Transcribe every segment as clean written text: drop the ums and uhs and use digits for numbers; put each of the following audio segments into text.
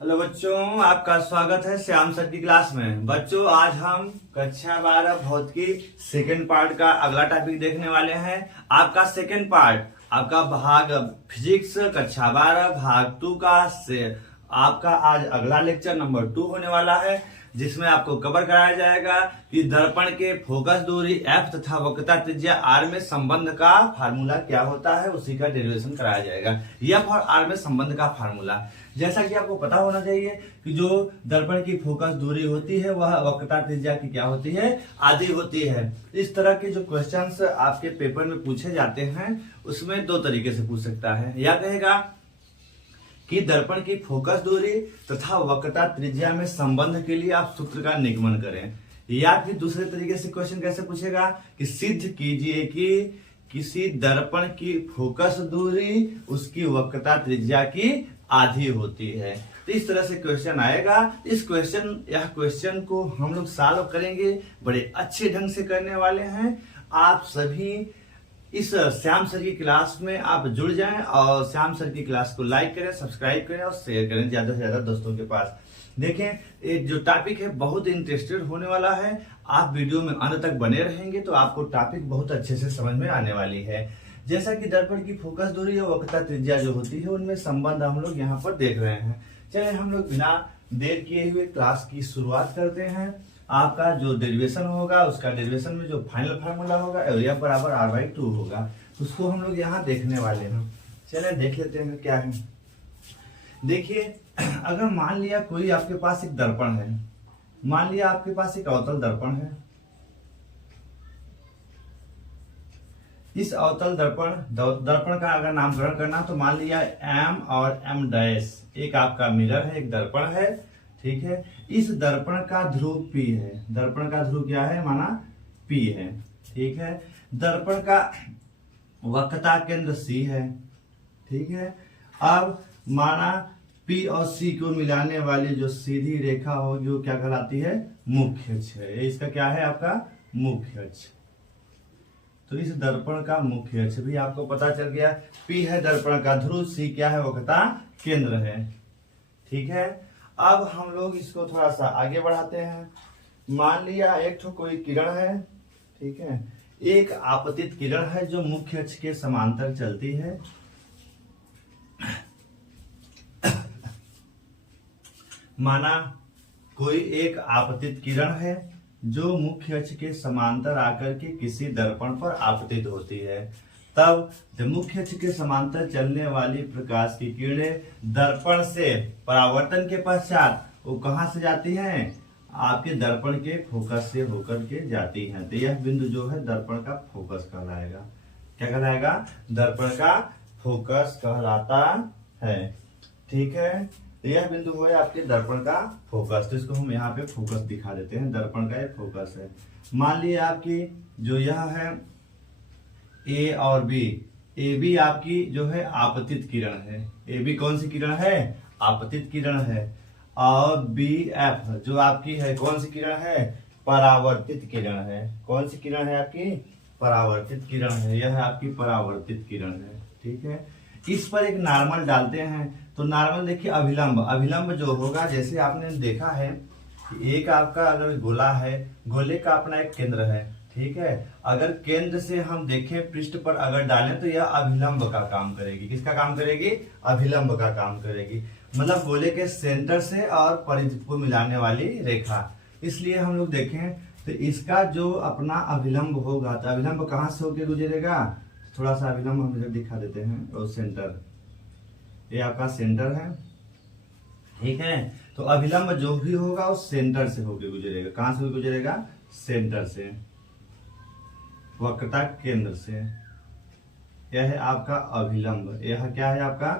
Hello बच्चों, आपका स्वागत है श्याम सर की क्लास में। बच्चों, आज हम कक्षा 12 भौतिक की सेकेंड पार्ट का अगला टॉपिक देखने वाले हैं। आपका सेकेंड पार्ट, आपका भाग फिजिक्स कक्षा 12 भाग 2 का से आपका आज अगला लेक्चर नंबर 2 होने वाला है, जिसमें आपको कवर कराया जाएगा कि दर्पण के फोकस दूरी f तथा वक्रता त्रिज्या r में संबंध का फार्मूला क्या होता है, उसी का डेरिवेशन कराया जाएगा। f और r में संबंध का फार्मूला, जैसा कि आपको पता होना चाहिए कि जो दर्पण की फोकस दूरी होती है वह वक्रता त्रिज्या की क्या होती है, आधी होती है। इस तरह के जो क्वेश्चंस आपके पेपर में पूछे जाते हैं उसमें दो तरीके से पूछ सकता है। या कहेगा कि दर्पण की फोकस दूरी तथा वक्रता त्रिज्या में संबंध के लिए आप सूत्र का निगमन करें। या फिर दूसरे तरीके से क्वेश्चन कैसे पूछेगा कि सिद्ध कीजिए कि किसी दर्पण की फोकस दूरी उसकी वक्रता त्रिज्या की आधी होती है। तो इस तरह से क्वेश्चन आएगा। यह क्वेश्चन को हम लोग सॉल्व करेंगे, बड़े अच्छे ढंग से करने वाले हैं। आप सभी इस श्याम सर की क्लास में आप जुड़ जाएं और श्याम सर की क्लास को लाइक करें, सब्सक्राइब करें और शेयर करें ज्यादा से ज्यादा दोस्तों के पास। देखें, ये जो टॉपिक है बहुत इंटरेस्टेड होने वाला है। आप वीडियो में अंत तक बने रहेंगे तो आपको टॉपिक बहुत अच्छे से समझ में आने वाली है। जैसा कि दर्पण की फोकस दूरी और वक्रता त्रिज्या जो होती है उनमें संबंध हम लोग यहाँ पर देख रहे हैं। चलिए हम लोग बिना देर किए हुए क्लास की शुरुआत करते हैं। आपका जो डेरिवेशन होगा उसका डेरिवेशन में जो फाइनल फार्मूला होगा एरिया बराबर r/2 होगा, उसको हम लोग यहाँ देखने वाले हैं। चलिए देख लेते हैं क्या है। देखिए, अगर मान लिया कोई आपके पास एक दर्पण है, मान लिया आपके पास एक अवतल दर्पण है। इस अवतल दर्पण का अगर नामकरण करना तो मान लिया m और m' एक आपका मिरर है, एक दर्पण है, ठीक है। इस दर्पण का ध्रुव P है। दर्पण का ध्रुव क्या है, माना P है, ठीक है। दर्पण का वक्रता केंद्र C है, ठीक है। अब माना P और C को मिलाने वाली जो सीधी रेखा होगी वो क्या कहलाती है, मुख्य अक्ष है। इसका क्या है, आपका मुख्य अक्ष। तो इस दर्पण का मुख्य अक्ष भी आपको पता चल गया। P है दर्पण का ध्रुव, C क्या है, वक्रता केंद्र है, ठीक है। अब हम लोग इसको थोड़ा सा आगे बढ़ाते हैं। मान लिया एक ठो कोई किरण है, ठीक है। एक आपतित किरण है जो मुख्य अक्ष के समांतर चलती है। माना कोई एक आपतित किरण है जो मुख्य अक्ष के समांतर आकर के किसी दर्पण पर आपतित होती है। तब जब मुख्य अक्ष के समांतर चलने वाली प्रकाश की किरणें दर्पण से परावर्तन के पश्चात वो कहां से जाती हैं, आपके दर्पण के फोकस से होकर के जाती हैं। तो यह बिंदु जो है दर्पण का फोकस कहलाएगा। क्या कहलाएगा, दर्पण का फोकस कहलाता है, ठीक है। तो यह बिंदु है आपके दर्पण का फोकस। तो इसको हम यहाँ पे फोकस दिखा देते हैं, दर्पण का एक फोकस है। मान लीजिए आपकी जो यह है A और B, AB आपकी जो है आपतित किरण है। AB कौन सी किरण है, आपतित किरण है। और BF जो आपकी है कौन सी किरण है, परावर्तित किरण है। कौन सी किरण है आपकी, परावर्तित किरण है। यह आपकी परावर्तित किरण है, ठीक है। इस पर एक नॉर्मल डालते हैं तो नॉर्मल देखिए अभिलंब जो होगा, जैसे आपने देखा है कि एक आपका अगर गोला है, गोले का अपना एक केंद्र है, ठीक है। अगर केंद्र से हम देखें पृष्ठ पर अगर डालें तो यह अभिलंब का काम करेगी। किसका काम करेगी, अभिलंब का काम करेगी। मतलब गोले के सेंटर से और परिधि को मिलाने वाली रेखा। इसलिए हम लोग देखें तो इसका जो अपना अभिलंब होगा तो अभिलंब कहां से होकर गुजरेगा, थोड़ा सा अभिलंब हम इधर दिखा देते हैं। और सेंटर, ये आपका सेंटर है, ठीक है। तो अभिलंब जो भी होगा उस सेंटर से होकर गुजरेगा। कहां से गुजरेगा, सेंटर से, वक्रता केंद्र से। यह है आपका अभिलंब। यह क्या है आपका,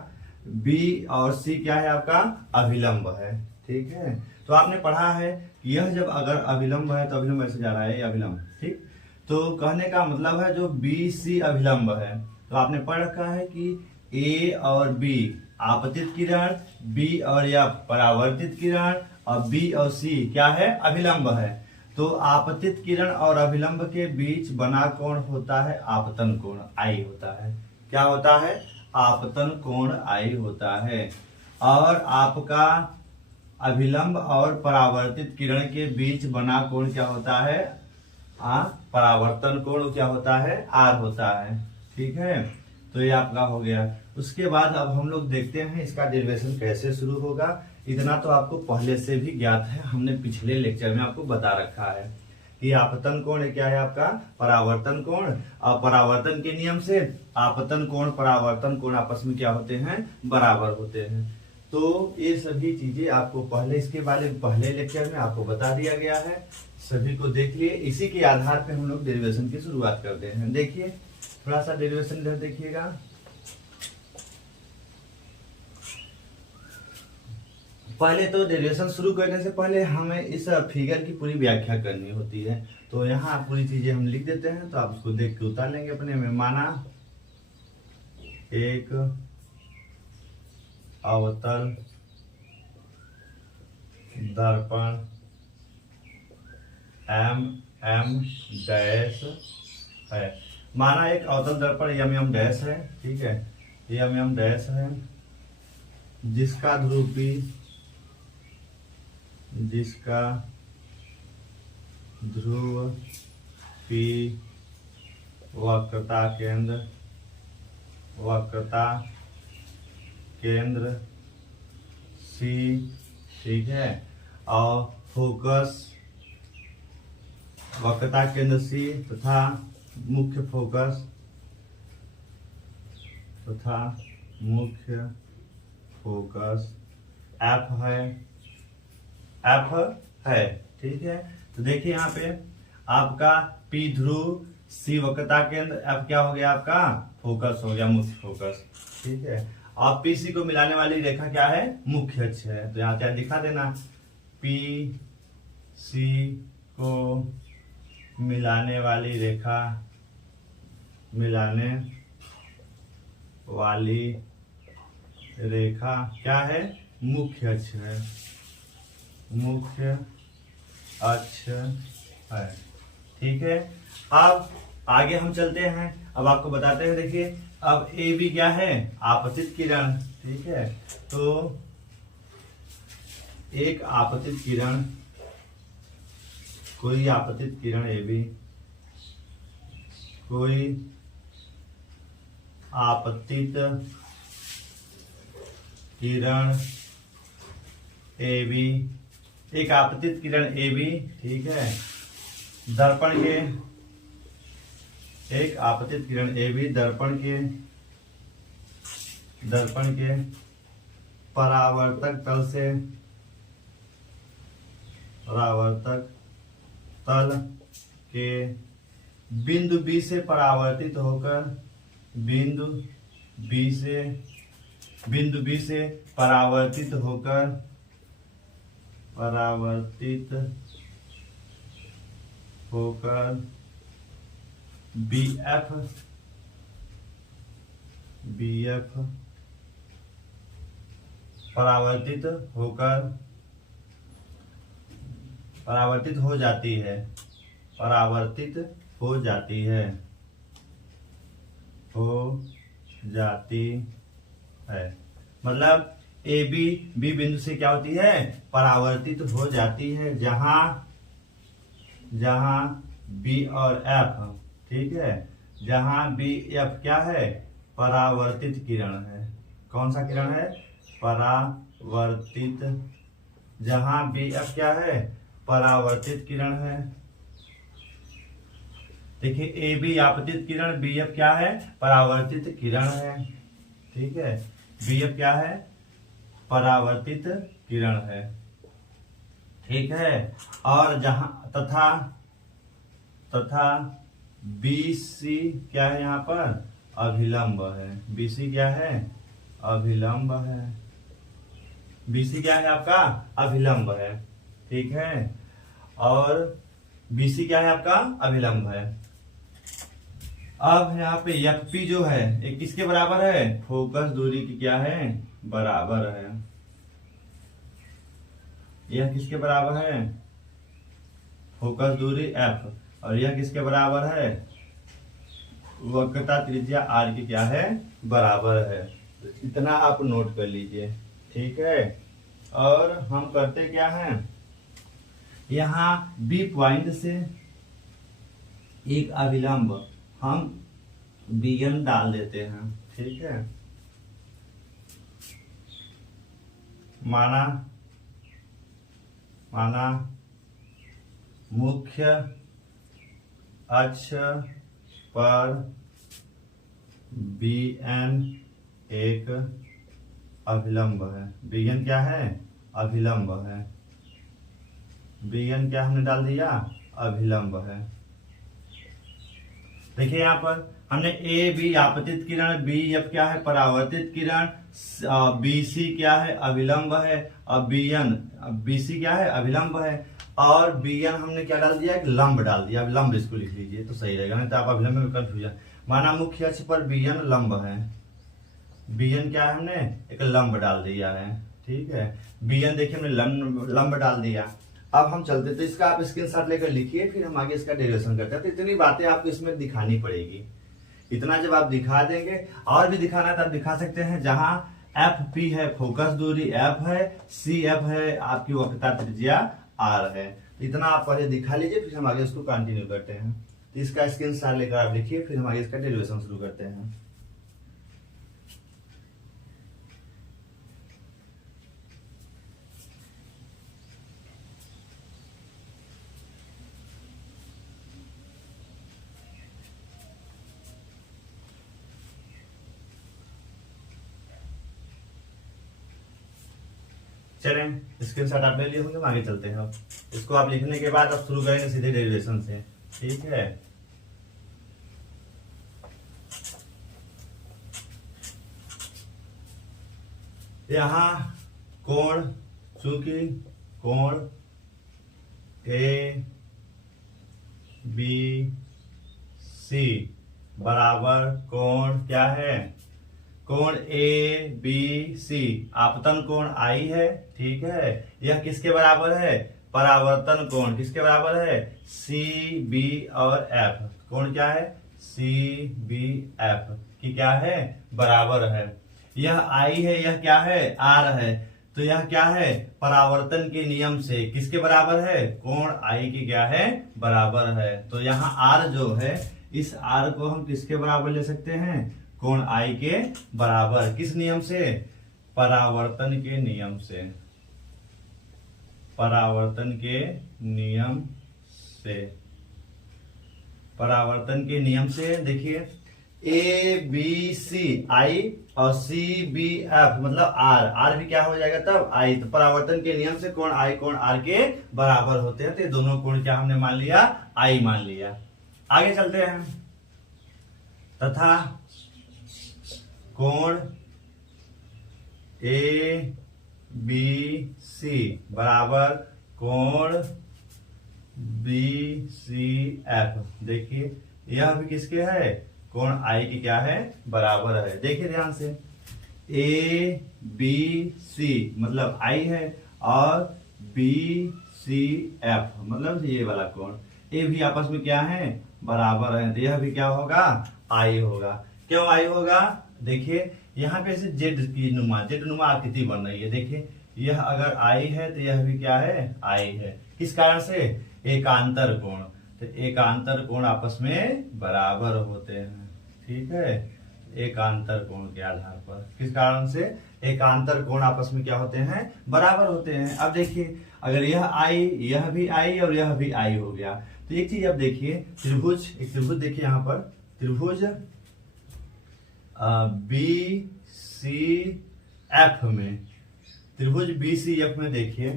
B और C क्या है, आपका अभिलंब है, ठीक है। तो आपने पढ़ा है कि यह जब अगर अभिलंब है तो अभिलंब ऐसे जा रहा है, ये अभिलंब, ठीक। तो कहने का मतलब है जो BC अभिलंब है। तो आपने पढ़ रखा है कि A और B आपतित किरण, B और F परावर्तित किरण और B और C क्या है, अभिलंब है। तो आपतित किरण और अभिलंब के बीच बना कोण होता है आपतन कोण, I होता है। क्या होता है, आपतन कोण I होता है। और आपका अभिलंब और परावर्तित किरण के बीच बना कोण क्या होता है? परावर्तन कोण क्या होता है? आर होता है। ठीक है, तो ये आपका हो गया। उसके बाद अब हम लोग देखते हैं इसका डेरिवेशन कैसे शुरू होगा। इतना तो आपको पहले से भी ज्ञात है, हमने पिछले लेक्चर में आपको बता रखा है कि आपतन कोण क्या है? आपका परावर्तन कोण। और परावर्तन के नियम से आपतन कोण परावर्तन कोण आपस में क्या होते हैं? बराबर होते हैं। तो ये सभी चीजें आपको पहले इसके बारे में पहले लेक्चर में आपको बता दिया गया है, सभी को देख लिए। इसी के आधार पे हम लोग डेरिवेशन की शुरुआत करते हैं। देखिए थोड़ा सा डेरिवेशन इधर देखिएगा। पहले तो डेरिवेशन शुरू करने से पहले हमें इस फिगर की पूरी व्याख्या करनी होती है, तो यहाँ पूरी चीजें हम लिख देते हैं, तो आप उसको देख के उतार लेंगे अपने में। माना एक अवतल दर्पण एम डैश है। माना एक अवतल दर्पण एम डैश है। ठीक है, एम डैश है, जिसका ध्रुव P वक्रता केंद्र C, ठीक है, और फोकस वक्रता केंद्र C तथा मुख्य फोकस F है। ठीक है, तो देखिए यहाँ पे आपका P ध्रुव, C वक्रता केंद्र, F क्या हो गया? आपका फोकस हो गया, मुख्य फोकस। ठीक है, और PC को मिलाने वाली रेखा क्या है? मुख्य अक्ष है। तो यहाँ क्या दिखा देना? PC को मिलाने वाली रेखा क्या है? मुख्य अक्ष है, मुख्य अक्ष है। ठीक है, अब आगे हम चलते हैं। अब आपको बताते हैं, देखिए अब ए बी क्या है? आपतित किरण। ठीक है, तो एक आपतित किरण, कोई आपतित किरण ए बी, कोई आपतित किरण ए बी, एक आपतित किरण ए बी, ठीक है, दर्पण के, एक आपतित किरण ए बी दर्पण के परावर्तक तल के बिंदु बी से परावर्तित होकर बिंदु बी से परावर्तित होकर BF परावर्तित हो जाती है, मतलब ए बी बिंदु से क्या होती है? परावर्तित हो जाती है, जहां बी और एफ, ठीक है, जहां बी एफ क्या है? परावर्तित किरण है। कौन सा किरण है? परावर्तित। जहां बी एफ क्या है? परावर्तित किरण है। देखिए ए बी आपतित किरण, बी एफ क्या है? परावर्तित किरण है। ठीक है, बी एफ क्या है? परावर्तित किरण है। ठीक है, और जहां तथा BC क्या है? यहाँ पर अभिलंब है। BC क्या है? अभिलंब है। BC क्या है आपका? अभिलंब है। ठीक है, और BC क्या है आपका? अभिलंब है। अब यहाँ पे FP जो है ये किसके बराबर है? फोकस दूरी की क्या है? बराबर है। यह किसके बराबर है? फोकस दूरी F। और यह किसके बराबर है? वक्रता त्रिज्या R की क्या है? बराबर है। तो इतना आप नोट कर लीजिए। ठीक है, और हम करते क्या हैं, यहाँ बी पॉइंट से एक अभिलंब हम bn डाल देते हैं। ठीक है, माना मुख्य अक्ष पर bn एक अभिलंब है। bn क्या है, अभिलंब है। bn क्या हमने डाल दिया, अभिलंब है। देखिए यहाँ पर हमने ए बी आपतित किरण, बी एफ क्या है, परावर्तित किरण, बी सी क्या है, अभिलंब है, और बी सी क्या है, अभिलंब है, और बी एन हमने क्या डाल दिया, एक लंब डाल दिया। अब लंब इसको लिख लीजिए तो सही रहेगा, नहीं तो आप अभिलंब में कंफ्यूजन। माना मुख्य अक्ष पर बी एन लंब है, बी एन क्या है, हमने एक लंब डाल दिया है। ठीक है, बी एन देखिए हमने लंब डाल दिया। अब हम चलते, तो इसका आप स्क्रीनशॉट लेकर लिखिए, फिर हम आगे इसका डेरिवेशन करते हैं। तो इतनी बातें आपको इसमें दिखानी पड़ेगी। इतना जब आप दिखा देंगे, और भी दिखाना है तो आप दिखा सकते हैं। जहां एफ पी है फोकस दूरी, एफ है, सी एफ है आपकी वक्रता त्रिज्या, आर है। तो इतना आप पहले दिखा लीजिए, फिर हम आगे इसको कंटिन्यू करते हैं। तो इसका स्क्रीनशॉट लेकर आप लिखिए, फिर हम आगे इसका डेरिवेशन शुरू करते हैं। चलें, स्क्रीनशॉट आप ले लिए होंगे, हम आगे चलते हैं। अब इसको आप लिखने के बाद अब शुरू करेंगे सीधे डेरिवेशन से। ठीक है, यहाँ कोण, चूंकि कोण ए बी सी बराबर कोण क्या है, कोण ए बी सी, आपतन कोण आई है। ठीक है, यह किसके बराबर है, परावर्तन कोण किसके बराबर है, सी बी और एफ। कोण क्या है, सी बी एफ की क्या है, बराबर है। यह आई है, यह क्या है, आर है। तो यह क्या है, परावर्तन के नियम से किसके बराबर है, कोण आई की क्या है, बराबर है। तो यहाँ आर जो है, इस आर को हम किसके बराबर ले सकते हैं, कोण आई के बराबर। किस नियम से, परावर्तन के नियम से, परावर्तन के नियम से, परावर्तन के नियम से। देखिए ए बी सी आई और सी बी एफ मतलब आर, आर भी क्या हो जाएगा तब, आई। तो परावर्तन के नियम से कोण आई कोण आर के बराबर होते हैं। तो ये दोनों कोण क्या हमने मान लिया, आई मान लिया। आगे चलते हैं। तथा कोण ए बी सी बराबर कोण बी सी एफ। देखिए यह भी किसके है, कोण आई की क्या है, बराबर है। देखिए ध्यान से, ए बी सी मतलब आई है, और बी सी एफ मतलब ये वाला कोण, ये भी आपस में क्या है, बराबर है। तो यह भी क्या होगा, आई होगा। क्यों आई होगा, देखिए यहाँ पे ऐसे जेड नुमा आकृति बन रही है। देखिए यह अगर आई है तो यह भी क्या है, आई है। किस कारण से, एकांतर कोण। तो एकांतर कोण आपस में बराबर होते हैं। ठीक है, एकांतर कोण के आधार पर, किस कारण से, एकांतर कोण आपस में क्या होते हैं, बराबर होते हैं। अब देखिए अगर यह आई, यह भी आई और यह भी आई हो गया, तो एक चीज अब देखिए, त्रिभुज, एक त्रिभुज देखिए यहाँ पर, त्रिभुज बी सी एफ में, त्रिभुज बी सी एफ में देखिए,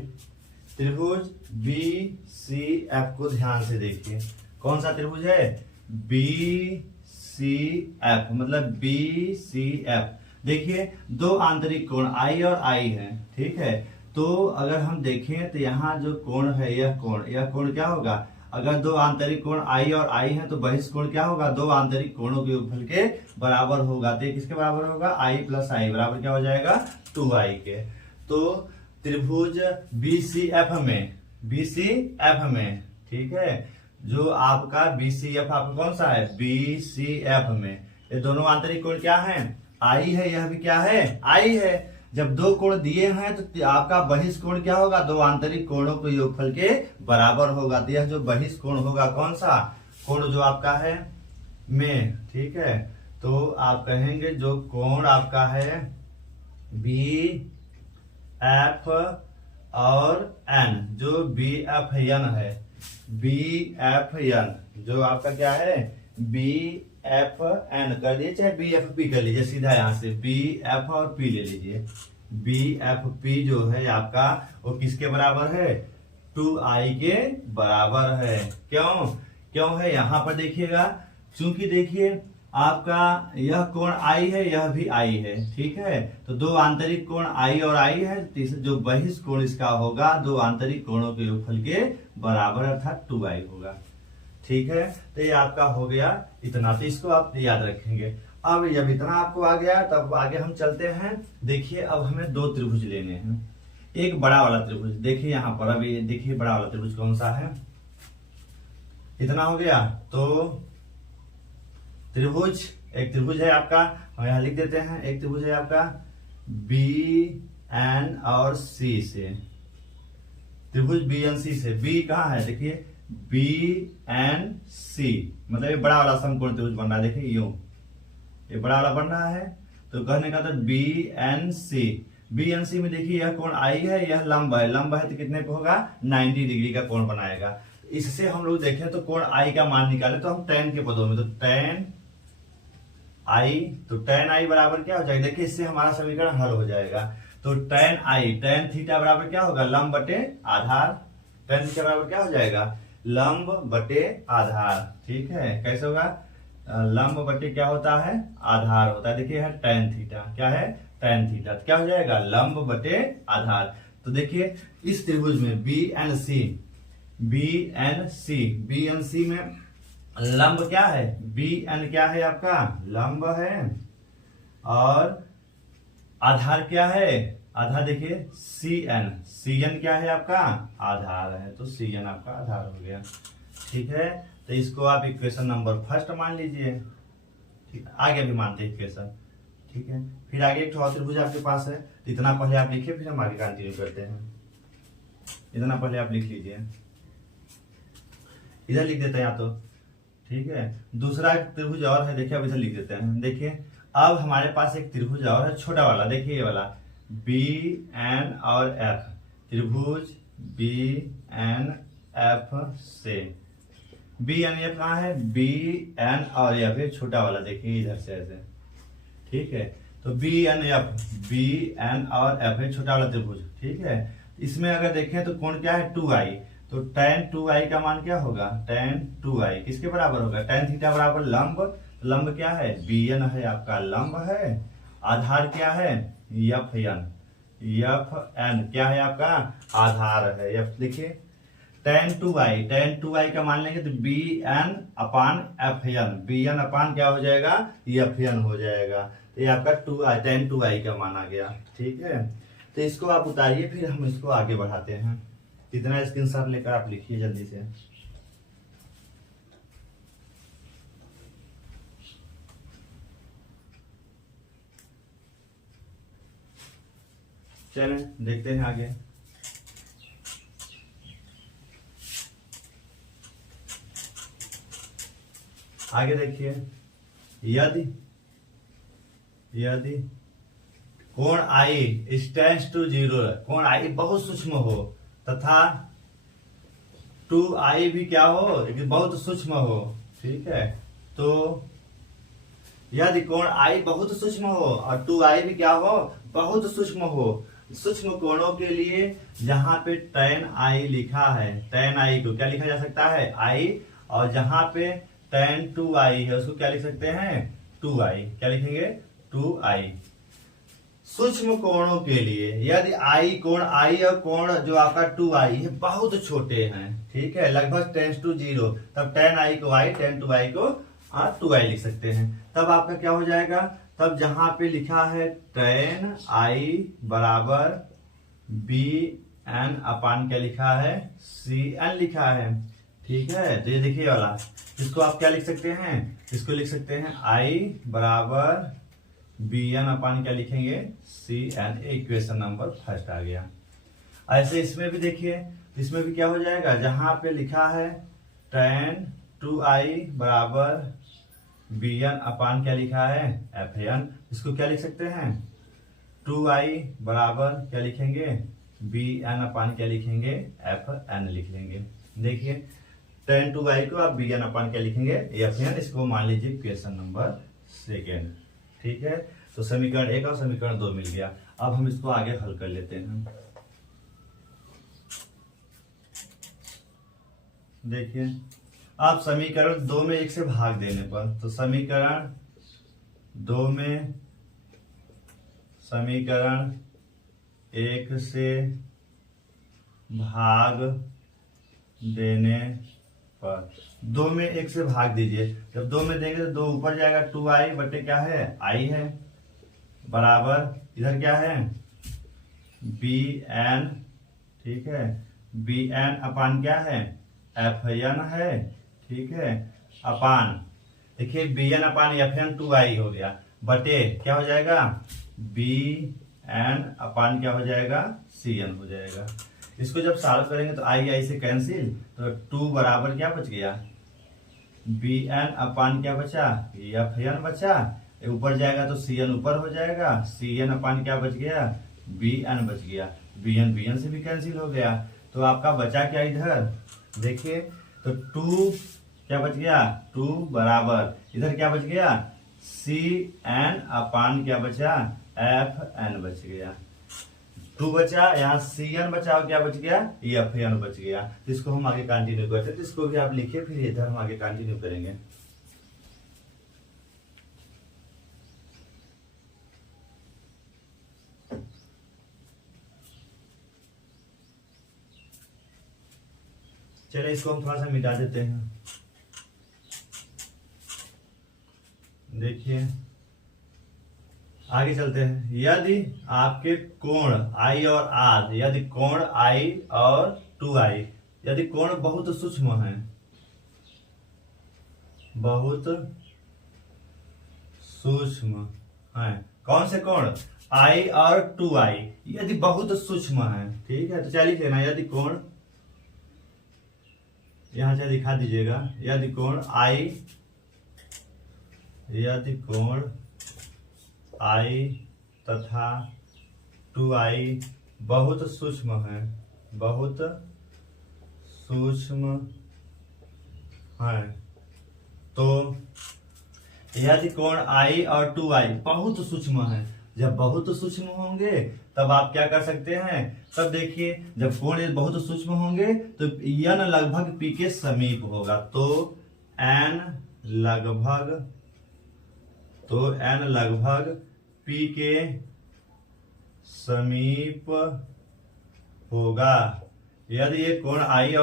त्रिभुज बी सी एफ को ध्यान से देखिए। कौन सा त्रिभुज है, बी सी एफ मतलब बी सी एफ। देखिए दो आंतरिक कोण आई और आई है। ठीक है, तो अगर हम देखें तो यहाँ जो कोण है, यह कोण क्या होगा, अगर दो आंतरिक कोण आई और आई है तो बहिष्कोण क्या होगा, दो आंतरिक कोणों के योगफल के बराबर होगा। तो किसके बराबर होगा, आई प्लस आई बराबर क्या हो जाएगा, 2i के। तो त्रिभुज BCF में, BCF में, ठीक है, जो आपका BCF आपका कौन सा है, BCF में ये दोनों आंतरिक कोण क्या है, आई है, यह भी क्या है, आई है। जब दो कोण दिए हैं तो आपका बहिष्ठ कोण क्या होगा, दो आंतरिक कोणों के योगफल के बराबर होगा। तो यह जो बहिष्ठ कोण होगा कौन सा कोण जो आपका है में, ठीक है। तो आप कहेंगे जो कोण आपका है बी एफ और एन, जो बी एफ एन है, बी एफ एन जो आपका क्या है बी एफ एन कर लीजिए, चाहे बी एफ पी कर लीजिए, सीधा यहाँ से बी एफ और पी ले लीजिए। बी एफ पी जो है आपका वो किसके बराबर है, 2i के बराबर है। क्यों क्यों है यहाँ पर देखिएगा, क्योंकि देखिए आपका यह कोण I है, यह भी I है, ठीक है। तो दो आंतरिक कोण I और I है, तीसरा जो बहिष्ठ कोण इसका होगा दो आंतरिक कोणों के योगफल के बराबर अर्थात 2i होगा, ठीक है। तो ये आपका हो गया इतना, तो इसको आप याद रखेंगे। अब जब इतना आपको आ गया तब आगे हम चलते हैं। देखिए अब हमें दो त्रिभुज लेने हैं, एक बड़ा वाला त्रिभुज, देखिए यहाँ पर अभी देखिए बड़ा वाला त्रिभुज कौन सा है, इतना हो गया। तो त्रिभुज, एक त्रिभुज है आपका, हम यहां लिख देते हैं, एक त्रिभुज है आपका बी एन और सी से, त्रिभुज बी एन सी से। बी कहाँ है देखिए, बी एन सी मतलब ये बड़ा वाला समकोण त्रिभुज बन रहा है, देखिए यूं ये बड़ा वाला बन रहा है। तो कहने का तो B N C, B N C में देखिए यह कोण आई है, यह लंब है, लंब है तो कितने पे होगा 90 डिग्री का कोण बनाएगा। इससे हम लोग देखें तो कोण आई का मान निकाले तो हम tan के पदों में, तो tan आई, तो tan आई बराबर क्या हो जाएगा, देखिए इससे हमारा समीकरण हल हो जाएगा। तो tan आई, tan थीटा बराबर क्या होगा, लंब बटे आधार, tan थीटा बराबर क्या हो जाएगा, लंब बटे आधार, ठीक है। कैसे होगा, लंब बटे क्या होता है, आधार होता है। देखिए है tan थीटा, क्या है tan थीटा, तो क्या हो जाएगा लंब बटे आधार। तो देखिए इस त्रिभुज में B N C, B N C, B N C में लंब क्या है, बी एन क्या है आपका लंब है, और आधार क्या है, आधार देखिए सी एन, सी एन क्या है आपका आधार है, तो सी एन आपका आधार हो गया, ठीक है। तो इसको आप इक्वेशन नंबर फर्स्ट मान लीजिए, ठीक है। आगे भी मानते हैं इक्वेशन, ठीक है। फिर आगे एक और त्रिभुज आपके पास है, तो इतना पहले आप लिखिए, फिर हम आगे कंटिन्यू करते हैं। इतना पहले आप लिख लीजिए, इधर लिख देते हैं या तो, ठीक है। दूसरा त्रिभुज और है, देखिए अब इधर लिख देते हैं। देखिए अब हमारे पास एक त्रिभुज और है छोटा वाला, देखिए ये वाला बी एन और एफ, त्रिभुज बी एन एफ से, बी एन एफ कहाँ है, बी एन और एफ, ये छोटा वाला देखिए इधर से ऐसे, ठीक है। तो B N F, B N और एफ है छोटा वाला त्रिभुज, ठीक है। इसमें अगर देखें तो कोण क्या है 2i, तो tan 2i का मान क्या होगा, tan 2i किसके बराबर होगा, tan थीटा बराबर लंब, लंब क्या है बी एन है आपका लंब है, आधार क्या है एफ एन, एफ एन क्या है आपका आधार है, एफ देखिए tan 2i का मान लेंगे तो B N upon F N, B N upon क्या हो जाएगा एफ एन हो जाएगा। तो ये आपका tan 2i का मान आ गया, ठीक है। तो इसको आप उतारिए, फिर हम इसको आगे बढ़ाते हैं। इतना स्क्रीनशॉट लेकर आप लिखिए जल्दी से। चलें देखते हैं आगे। आगे देखिए, यदि कोण आई टेंड्स टू 0, कोण आई बहुत सूक्ष्म हो तथा 2i भी क्या हो बहुत सूक्ष्म हो, ठीक है। तो यदि कोण i बहुत सूक्ष्म हो और 2i भी क्या हो बहुत सूक्ष्म हो, सूक्ष्म कोणों के लिए जहां पे tan i लिखा है, tan i को क्या लिखा जा सकता है i, और जहां पे tan 2i है उसको क्या लिख सकते हैं 2i, क्या लिखेंगे 2i। सूक्ष्म कोणों के लिए यदि i कोण i और कोण जो आपका 2i है बहुत छोटे हैं, ठीक है, लगभग टेंड्स टू 0, तब tan i को i, tan 2i को 2i लिख सकते हैं। तब आपका क्या हो जाएगा, तब जहां पे लिखा है tan i बराबर बी एन अपान क्या लिखा है सी एन लिखा है, ठीक है। तो ये देखिए वाला, इसको आप क्या लिख सकते हैं, इसको लिख सकते हैं i बराबर बी एन अपान क्या लिखेंगे, C N. Equation number first आ गया। ऐसे इसमें भी देखिए, इसमें भी क्या हो जाएगा, जहां पे लिखा है tan 2i बराबर बी एन अपान क्या लिखा है, एफ एन। इसको क्या लिख सकते हैं, 2i बराबर क्या लिखेंगे, बी एन अपान क्या लिखेंगे, एफ एन लिख लेंगे। देखिए tan 2i को आप बी एन अपान क्या लिखेंगे, एफ एन। इसको मान लीजिए क्वेश्चन नंबर सेकेंड। ठीक है, तो समीकरण 1 और समीकरण 2 मिल गया। अब हम इसको आगे हल कर लेते हैं। देखिए आप समीकरण 2 में 1 से भाग देने पर, तो समीकरण 2 में समीकरण 1 से भाग देने पर, 2 में 1 से भाग दीजिए। जब 2 में देंगे तो 2 ऊपर जाएगा, 2i बटे क्या है, i है, बराबर इधर क्या है, बी एन। ठीक है, बी एन अपान क्या है, एफ एन है। ठीक है, अपान देखिए B N upon F N 2i हो गया, बटे क्या हो जाएगा, बी एन अपान क्या हो जाएगा, सी एन हो जाएगा। इसको जब सॉल्व करेंगे तो आई से कैंसिल, तो 2 बराबर क्या बच गया, बी एन अपान क्या बचा, एफ एन बचा। ऊपर जाएगा तो सी एन ऊपर हो जाएगा, सी एन अपान क्या बच गया, बी एन बच गया। बी एन से भी कैंसिल हो गया, तो आपका बचा क्या इधर, देखिए तो 2 क्या बच गया, 2 बराबर इधर क्या बच गया, सी एन अपान क्या बचा, एफ एन बच गया। 2 बचा, यहाँ सी एन बचा और क्या बच गया, एफ एन बच गया। तो इसको हम आगे कंटिन्यू करते हैं, तो इसको भी आप लिखिए, फिर इधर हम आगे कंटिन्यू करेंगे। चलिए इसको हम थोड़ा सा मिटा देते हैं। देखिए आगे चलते हैं। यदि आपके कोण आई और आर, यदि कोण आई और 2i, यदि कोण बहुत सूक्ष्म है, बहुत सूक्ष्म है, कौन से कोण, i और 2i, यदि बहुत सूक्ष्म है। ठीक है, तो चलिए लेना, यदि कोण, यहां से दिखा दीजिएगा, यदि कोण i, यदि कोण i तथा 2i बहुत सूक्ष्म है, बहुत सूक्ष्म है, तो यदि कोण i और 2i बहुत सूक्ष्म है, जब बहुत सूक्ष्म होंगे तब आप क्या कर सकते हैं, तब देखिए जब कोण बहुत सूक्ष्म होंगे तो n लगभग p के समीप होगा, तो n लगभग p के समीप होगा। यदि ये कोण i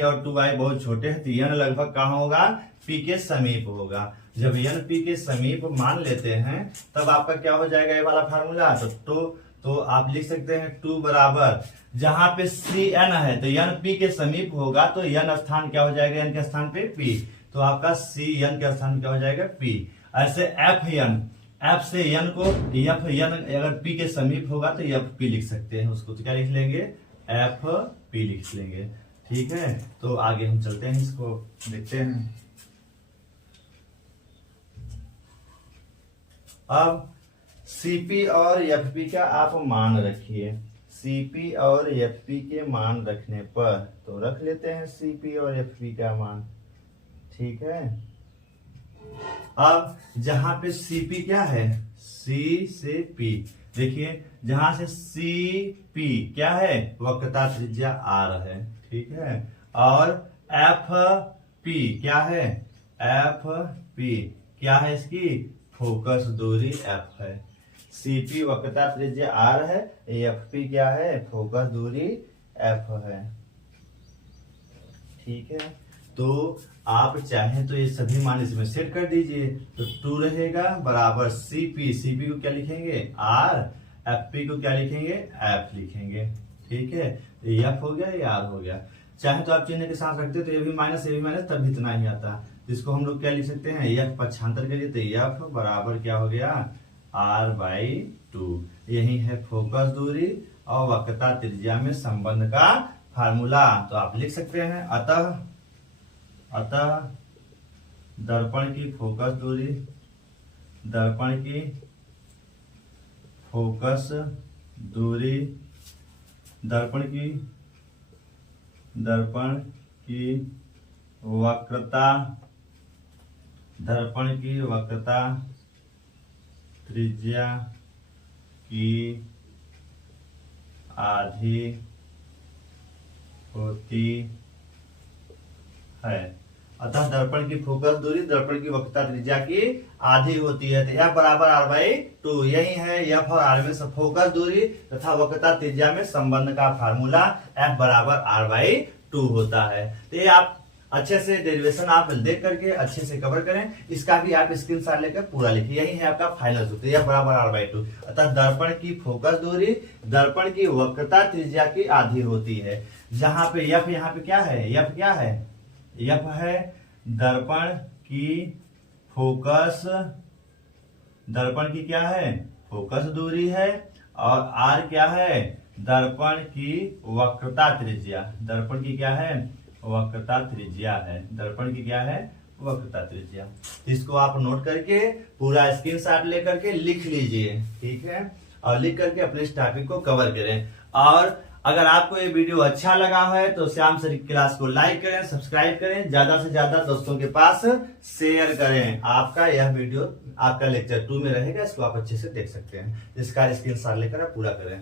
और 2i बहुत छोटे हैं तो n लगभग कहाँ होगा, p के समीप होगा। जब n p के समीप मान लेते हैं तब आपका क्या हो जाएगा, ये वाला फार्मूला, तो आप लिख सकते हैं 2 बराबर, जहां पे सी एन है तो n p के समीप होगा, तो n स्थान क्या हो जाएगा, n के स्थान पे p, तो आपका सी एन के स्थान क्या हो जाएगा, p। ऐसे एफ से n को, एफ एन अगर p के समीप होगा तो एफ p लिख सकते हैं, उसको तो क्या लिख लेंगे, एफ p लिख लेंगे। ठीक है, तो आगे हम चलते हैं, इसको देखते हैं। अब Cp और Fp का आप मान रखिए। Cp और Fp के मान रखने पर, तो रख लेते हैं Cp और Fp का मान। ठीक है, अब जहां पे Cp क्या है, C से P, देखिए जहां से Cp क्या है, वक्रता त्रिज्या R है। ठीक है, और Fp क्या है, Fp क्या है, इसकी फोकस दूरी f है। Cp वक्रता त्रिज्या r है, Fp क्या है, फोकस दूरी f है। ठीक है, तो आप चाहें तो ये सभी मान इसमें सेट कर दीजिए, तो 2 रहेगा बराबर Cp को क्या लिखेंगे, r, Fp को क्या लिखेंगे, f लिखेंगे। ठीक है, ये f हो गया, ये r हो गया। चाहे तो आप चिन्ह के साथ रखते तो ये भी माइनस तब भी इतना ही आता। इसको हम लोग क्या लिख सकते हैं, f पक्षांतर के लिए, तो f बराबर क्या हो गया, r/2। यही है फोकस दूरी और वक्रता त्रिज्या में संबंध का फार्मूला। तो आप लिख सकते हैं अतः दर्पण की फोकस दूरी, दर्पण की फोकस दूरी, दर्पण की वक्रता, दर्पण की वक्रता त्रिज्या की आधी होती है। अतः दर्पण की फोकस दूरी दर्पण की वक्रता त्रिज्या की आधी होती है। तो F बराबर r/2। यही है F और R में फोकस दूरी तथा वक्रता त्रिज्या में संबंध का फार्मूला। F बराबर r/2 होता है। तो ये आप अच्छे से डेरिवेशन आप देख करके अच्छे से कवर करें। इसका भी आप स्क्रीनशॉट लेकर पूरा लिखिए। यही है आपका फाइनल सूत्र, F बराबर r/2। अतः दर्पण की फोकस दूरी दर्पण की वक्रता त्रिज्या की आधी होती है। जहां पे F यहाँ पे क्या है, F क्या है, F है दर्पण की फोकस, दर्पण की क्या है, फोकस दूरी है। और R क्या है, दर्पण की वक्रता त्रिज्या, दर्पण की क्या है, वक्रता त्रिज्या है। दर्पण की क्या है, वक्रता त्रिज्या। इसको आप नोट करके पूरा स्क्रीनशॉट लेकर के लिख लीजिए, ठीक है। और लिख करके अपने इस टॉपिक को कवर करें। और अगर आपको ये वीडियो अच्छा लगा है तो श्याम सर की क्लास को लाइक करें, सब्सक्राइब करें, ज्यादा से ज्यादा दोस्तों के पास शेयर करें। आपका यह वीडियो आपका लेक्चर 2 में रहेगा, इसको आप अच्छे से देख सकते हैं। इसका स्क्रीनशॉट लेकर आप पूरा करें।